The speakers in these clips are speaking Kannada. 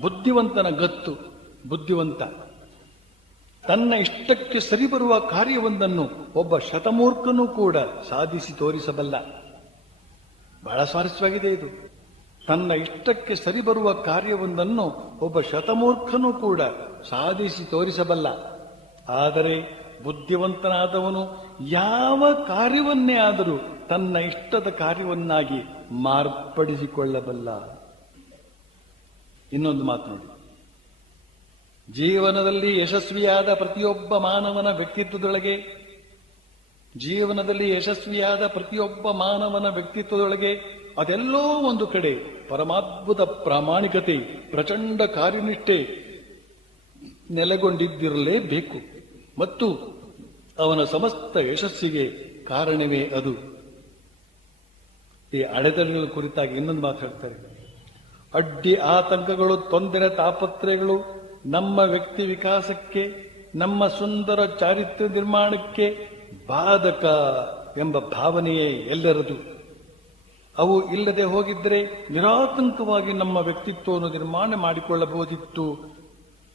ಬುದ್ಧಿವಂತನ ಗತ್ತು, ಬುದ್ಧಿವಂತ. ತನ್ನ ಇಷ್ಟಕ್ಕೆ ಸರಿ ಬರುವ ಕಾರ್ಯವೊಂದನ್ನು ಒಬ್ಬ ಶತಮೂರ್ಖನೂ ಕೂಡ ಸಾಧಿಸಿ ತೋರಿಸಬಲ್ಲ. ಬಹಳ ಸ್ವಾರಸ್ಯವಾಗಿದೆ ಇದು. ತನ್ನ ಇಷ್ಟಕ್ಕೆ ಸರಿ ಬರುವ ಕಾರ್ಯವೊಂದನ್ನು ಒಬ್ಬ ಶತಮೂರ್ಖನೂ ಕೂಡ ಸಾಧಿಸಿ ತೋರಿಸಬಲ್ಲ. ಆದರೆ ಬುದ್ಧಿವಂತನಾದವನು ಯಾವ ಕಾರ್ಯವನ್ನೇ ಆದರೂ ತನ್ನ ಇಷ್ಟದ ಕಾರ್ಯವನ್ನಾಗಿ ಮಾರ್ಪಡಿಸಿಕೊಳ್ಳಬಲ್ಲ. ಇನ್ನೊಂದು ಮಾತು ನೋಡಿ. ಜೀವನದಲ್ಲಿ ಯಶಸ್ವಿಯಾದ ಪ್ರತಿಯೊಬ್ಬ ಮಾನವನ ವ್ಯಕ್ತಿತ್ವದೊಳಗೆ, ಜೀವನದಲ್ಲಿ ಯಶಸ್ವಿಯಾದ ಪ್ರತಿಯೊಬ್ಬ ಮಾನವನ ವ್ಯಕ್ತಿತ್ವದೊಳಗೆ ಅದೆಲ್ಲೋ ಒಂದು ಕಡೆ ಪರಮಾದ್ಭುತ ಪ್ರಾಮಾಣಿಕತೆ, ಪ್ರಚಂಡ ಕಾರ್ಯನಿಷ್ಠೆ ನೆಲೆಗೊಂಡಿದ್ದಿರಲೇಬೇಕು. ಮತ್ತು ಅವನ ಸಮಸ್ತ ಯಶಸ್ಸಿಗೆ ಕಾರಣವೇ ಅದು. ಈ ಅಡೆತಡೆಗಳ ಕುರಿತಾಗಿ ಇನ್ನೊಂದು ಮಾತಾಡ್ತಾರೆ ಅಡ್ಡಿ ಆತಂಕಗಳು, ತೊಂದರೆ, ತಾಪತ್ರಯಗಳು ನಮ್ಮ ವ್ಯಕ್ತಿ ವಿಕಾಸಕ್ಕೆ, ನಮ್ಮ ಸುಂದರ ಚಾರಿತ್ರ್ಯ ನಿರ್ಮಾಣಕ್ಕೆ ಬಾಧಕ ಎಂಬ ಭಾವನೆಯೇ ಎಲ್ಲರದು. ಅವು ಇಲ್ಲದೆ ಹೋಗಿದ್ದರೆ ನಿರಾತಂಕವಾಗಿ ನಮ್ಮ ವ್ಯಕ್ತಿತ್ವವನ್ನು ನಿರ್ಮಾಣ ಮಾಡಿಕೊಳ್ಳಬಹುದಿತ್ತು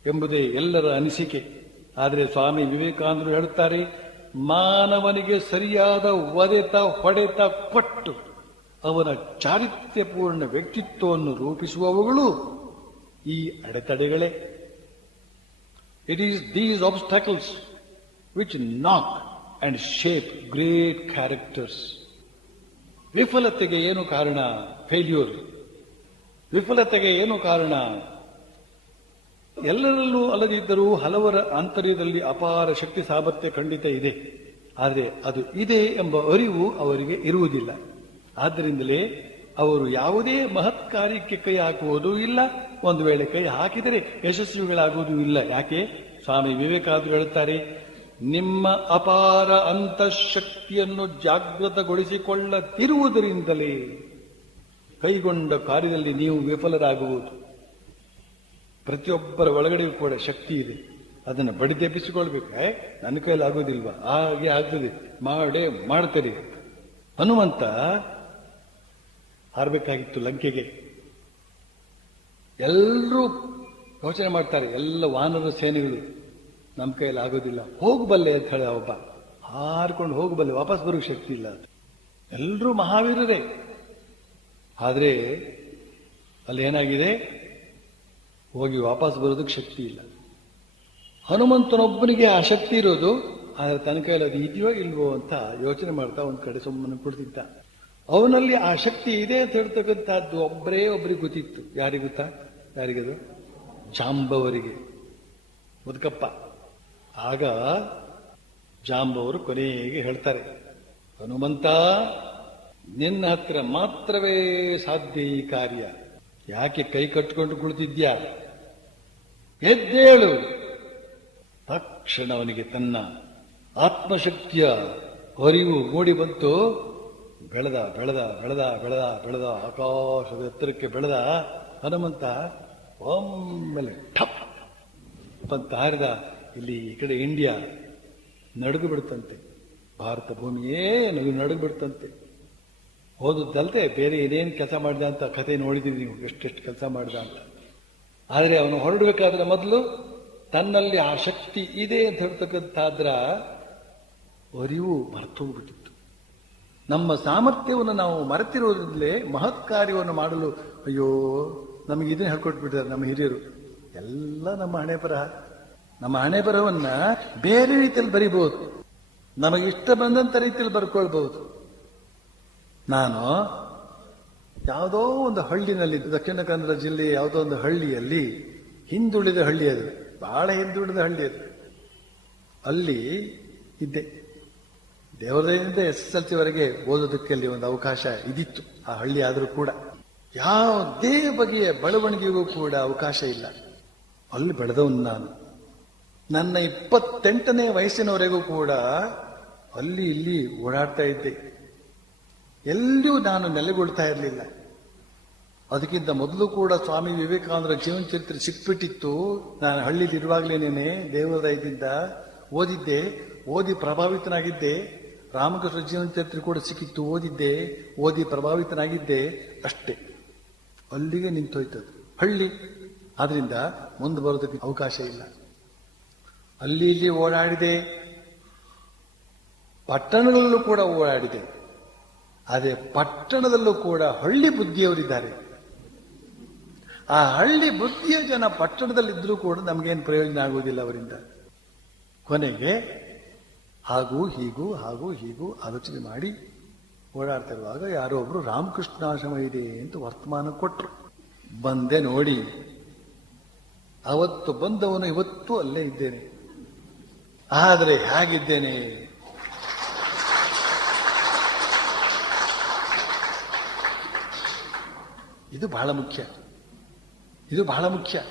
ಎಂಬುದೇ ಎಲ್ಲರ ಅನಿಸಿಕೆ. ಆದರೆ ಸ್ವಾಮಿ ವಿವೇಕಾನಂದರು ಹೇಳುತ್ತಾರೆ, ಮಾನವನಿಗೆ ಸರಿಯಾದ ಒದೆತ, ಹೊಡೆತ ಕೊಟ್ಟು ಅವನ ಚಾರಿತ್ರ್ಯಪೂರ್ಣ ವ್ಯಕ್ತಿತ್ವವನ್ನು ರೂಪಿಸುವವುಗಳು ಈ ಅಡೆತಡೆಗಳೇ. It is these obstacles which knock and shape great characters ವಿಫಲತೆಗೆ ಏನು ಕಾರಣ? ಫೇಲ್ಯೂರ್ ವಿಫಲತೆಗೆ ಏನು ಕಾರಣ? ಎಲ್ಲರಲ್ಲೂ ಅಲ್ಲದಿದ್ದರೂ ಹಲವರ ಆಂತರ್ಯದಲ್ಲಿ ಅಪಾರ ಶಕ್ತಿ ಸಾಮರ್ಥ್ಯ ಖಂಡಿತ ಇದೆ. ಆದರೆ ಅದು ಇದೆ ಎಂಬ ಅರಿವು ಅವರಿಗೆ ಇರುವುದಿಲ್ಲ. ಆದ್ದರಿಂದಲೇ ಅವರು ಯಾವುದೇ ಮಹತ್ ಕಾರ್ಯಕ್ಕೆ ಕೈ ಹಾಕುವುದೂ ಇಲ್ಲ. ಒಂದು ವೇಳೆ ಕೈ ಹಾಕಿದರೆ ಯಶಸ್ವಿಗಳಾಗುವುದೂ ಇಲ್ಲ. ಯಾಕೆ? ಸ್ವಾಮಿ ವಿವೇಕಾನಂದರು ಹೇಳುತ್ತಾರೆ, ನಿಮ್ಮ ಅಪಾರ ಅಂತಃಶಕ್ತಿಯನ್ನು ಜಾಗೃತಗೊಳಿಸಿಕೊಳ್ಳದಿರುವುದರಿಂದಲೇ ಕೈಗೊಂಡ ಕಾರ್ಯದಲ್ಲಿ ನೀವು ವಿಫಲರಾಗುವುದು. ಪ್ರತಿಯೊಬ್ಬರ ಒಳಗಡೆಯೂ ಕೂಡ ಶಕ್ತಿ ಇದೆ. ಅದನ್ನು ಬಡಿದೆಬ್ಬಿಸಿಕೊಳ್ಬೇಕು ನನ್ನ ಕೈಯಲ್ಲಿ ಆಗೋದಿಲ್ವಾ ಹಾಗೆ ಆಗ್ತದೆ. ಮಾಡೇ ಮಾಡ್ತಾರೆ ಹನುಮಂತ ಹಾರಬೇಕಾಗಿತ್ತು ಲಂಕೆಗೆ. ಎಲ್ಲರೂ ಯೋಚನೆ ಮಾಡ್ತಾರೆ, ಎಲ್ಲ ವಾನರ ಸೇನೆಗಳು ನಮ್ಮ ಕೈಯಲ್ಲಿ ಆಗೋದಿಲ್ಲ ಹೋಗಬಲ್ಲೆ ಅಂತ ಹೇಳಿ ಒಬ್ಬ. ಹಾರ್ಕೊಂಡು ಹೋಗಬಲ್ಲೆ ವಾಪಸ್ ಬರೋಕ್ಕೆ ಶಕ್ತಿ ಇಲ್ಲ ಎಲ್ಲರೂ ಮಹಾವೀರರೇ. ಆದರೆ ಅಲ್ಲಿ ಏನಾಗಿದೆ? ಹೋಗಿ ವಾಪಸ್ ಬರೋದಕ್ಕೆ ಶಕ್ತಿ ಇಲ್ಲ. ಹನುಮಂತನೊಬ್ಬನಿಗೆ ಆ ಶಕ್ತಿ ಇರೋದು, ಆದರೆ ತನ್ನ ಕೈಯಲ್ಲಿ ಅದು ಇದೆಯೋ ಇಲ್ವೋ ಅಂತ ಯೋಚನೆ ಮಾಡ್ತಾ ಒಂದು ಕಡೆ ಸುಮ್ಮನೆ ಕುಳಿತಿದ್ದ. ಅವನಲ್ಲಿ ಆ ಶಕ್ತಿ ಇದೆ ಅಂತ ಹೇಳ್ತಕ್ಕಂಥದ್ದು ಒಬ್ಬರೇ ಒಬ್ಬರಿಗೆ ಗೊತ್ತಿತ್ತು. ಯಾರಿಗೆ ಗೊತ್ತಾ? ಯಾರಿಗದು ಜಾಂಬವರಿಗೆ. ಮುದುಕಪ್ಪ. ಆಗ ಜಾಂಬವರು ಕೊನೆಗೆ ಹೇಳ್ತಾರೆ, ಹನುಮಂತ, ನಿನ್ನ ಹತ್ರ ಮಾತ್ರವೇ ಸಾಧ್ಯ ಈ ಕಾರ್ಯ. ಯಾಕೆ ಕೈ ಕಟ್ಟಿಕೊಂಡು ಕುಳಿತಿದ್ಯಾ? ಎದ್ದೇಳು. ತಕ್ಷಣ ಅವನಿಗೆ ತನ್ನ ಆತ್ಮಶಕ್ತಿಯ ಅರಿವು ಮೂಡಿ ಬಂತು. ಬೆಳೆದ ಬೆಳೆದ ಬೆಳೆದ ಬೆಳೆದ ಬೆಳೆದ, ಆಕಾಶದ ಎತ್ತರಕ್ಕೆ ಬೆಳೆದ ಹನುಮಂತ ಒಮ್ಮೆಲೆ ಠಪ್ ಅಂತ ಹಾರಿದ ಇಲ್ಲಿ ಈ ಕಡೆ ಇಂಡಿಯಾ ನಡುಗು ಬಿಡುತ್ತಂತೆ ಭಾರತ ಭೂಮಿಯೇ ನಗು, ನಡುಗು ಬಿಡುತ್ತಂತೆ ಓದುದಲ್ದೆ ಬೇರೆ ಏನೇನು ಕೆಲಸ ಮಾಡಿದ ಅಂತ ಕಥೆ ನೋಡಿದ್ದೀನಿ ನೀವು, ಎಷ್ಟೆಷ್ಟು ಕೆಲಸ ಮಾಡಿದ ಅಂತ. ಆದರೆ ಅವನು ಹೊರಡಬೇಕಾದ್ರೆ ಮೊದಲು ತನ್ನಲ್ಲಿ ಆ ಶಕ್ತಿ ಇದೆ ಅಂತ ಹೇಳ್ತಕ್ಕಂಥದ್ರ ಅರಿವು ಮರ್ತೋಗ್ಬಿಟ್ಟಿತ್ತು. ನಮ್ಮ ಸಾಮರ್ಥ್ಯವನ್ನು ನಾವು ಮರೆತಿರೋದ್ರಿಂದಲೇ ಮಹತ್ ಕಾರ್ಯವನ್ನು ಮಾಡಲು, ಅಯ್ಯೋ, ನಮಗೆ ಇದನ್ನೇ ಹೇಳ್ಕೊಟ್ಬಿಟ್ಟಿದ್ದಾರೆ ನಮ್ಮ ಹಿರಿಯರು. ಎಲ್ಲ ನಮ್ಮ ಹಣೆ ಬರಹ. ನಮ್ಮ ಹಣೆ ಬರಹವನ್ನ ಬೇರೆ ರೀತಿಯಲ್ಲಿ ಬರಿಬಹುದು. ನಮಗೆ ಇಷ್ಟ ಬಂದಂತ ರೀತಿಯಲ್ಲಿ ಬರ್ಕೊಳ್ಬಹುದು. ನಾನು ಯಾವುದೋ ಒಂದು ಹಳ್ಳಿನಲ್ಲಿ, ದಕ್ಷಿಣ ಕನ್ನಡ ಜಿಲ್ಲೆಯ ಯಾವುದೋ ಒಂದು ಹಳ್ಳಿಯಲ್ಲಿ ಹಿಂದುಳಿದ ಹಳ್ಳಿ ಅದು. ಬಹಳ ಹಿಂದುಳಿದ ಹಳ್ಳಿ ಅದು. ಅಲ್ಲಿ ಇದ್ದೆ. ದೇವರದಿಂದ ಎಸ್ ಎಸ್ ಎಲ್ ಸಿ ವರೆಗೆ ಓದೋದಕ್ಕೆ ಅಲ್ಲಿ ಒಂದು ಅವಕಾಶ ಇದಿತ್ತು. ಆ ಹಳ್ಳಿ ಆದರೂ ಕೂಡ. ಯಾವುದೇ ಬಗೆಯ ಬೆಳವಣಿಗೆಗೂ ಕೂಡ ಅವಕಾಶ ಇಲ್ಲ. ಅಲ್ಲಿ ಬೆಳೆದವನು ನಾನು. ನನ್ನ ಇಪ್ಪತ್ತೆಂಟನೇ ವಯಸ್ಸಿನವರೆಗೂ ಕೂಡ ಅಲ್ಲಿ ಇಲ್ಲಿ ಓಡಾಡ್ತಾ ಇದ್ದೆ. ಎಲ್ಲಿಯೂ ನಾನು ನೆಲೆಗೊಳ್ತಾ ಇರಲಿಲ್ಲ. ಅದಕ್ಕಿಂತ ಮೊದಲು ಕೂಡ ಸ್ವಾಮಿ ವಿವೇಕಾನಂದರ ಜೀವನ ಚರಿತ್ರೆ ಸಿಕ್ಬಿಟ್ಟಿತ್ತು. ನಾನು ಹಳ್ಳಿಲಿ ಇರುವಾಗಲೇನೇನೆ ದೇವರಾಯದಿಂದ ಓದಿದ್ದೆ. ಓದಿ ಪ್ರಭಾವಿತನಾಗಿದ್ದೆ. ರಾಮಕೃಷ್ಣ ಜೀವನ ಚರಿತ್ರೆ ಕೂಡ ಸಿಕ್ಕಿತ್ತು, ಓದಿದ್ದೆ, ಓದಿ ಪ್ರಭಾವಿತನಾಗಿದ್ದೆ ಅಷ್ಟೇ. ಅಲ್ಲಿಗೆ ನಿಂತೋಯ್ತದು ಹಳ್ಳಿ. ಆದ್ರಿಂದ ಮುಂದೆ ಬರೋದಕ್ಕೆ ಅವಕಾಶ ಇಲ್ಲ. ಅಲ್ಲಿ ಇಲ್ಲಿ ಓಡಾಡಿದೆ. ಪಟ್ಟಣಗಳಲ್ಲೂ ಕೂಡ ಓಡಾಡಿದೆ. ಆದರೆ ಪಟ್ಟಣದಲ್ಲೂ ಕೂಡ ಹಳ್ಳಿ ಬುದ್ಧಿಯವರಿದ್ದಾರೆ. ಆ ಹಳ್ಳಿ ಬುದ್ಧಿಯ ಜನ ಪಟ್ಟಣದಲ್ಲಿದ್ದರೂ ಕೂಡ ನಮಗೇನು ಪ್ರಯೋಜನ ಆಗುವುದಿಲ್ಲ ಅವರಿಂದ. ಕೊನೆಗೆ ಹಾಗೂ ಹೀಗೂ ಹಾಗೂ ಹೀಗೂ ಆಲೋಚನೆ ಮಾಡಿ ಓಡಾಡ್ತಿರುವಾಗ ಯಾರೋ ಒಬ್ರು ರಾಮಕೃಷ್ಣಾಶ್ರಮ ಇದೆ ಅಂತ ವರ್ತಮಾನ ಕೊಟ್ರು. ಬಂದೆ ನೋಡಿ. ಅವತ್ತು ಬಂದವನು ಇವತ್ತು ಅಲ್ಲೇ ಇದ್ದೇನೆ. ಆದರೆ ಹೇಗಿದ್ದೇನೆ? ಇದು ಬಹಳ ಮುಖ್ಯ. ಇದು ಬಹಳ ಮುಖ್ಯ.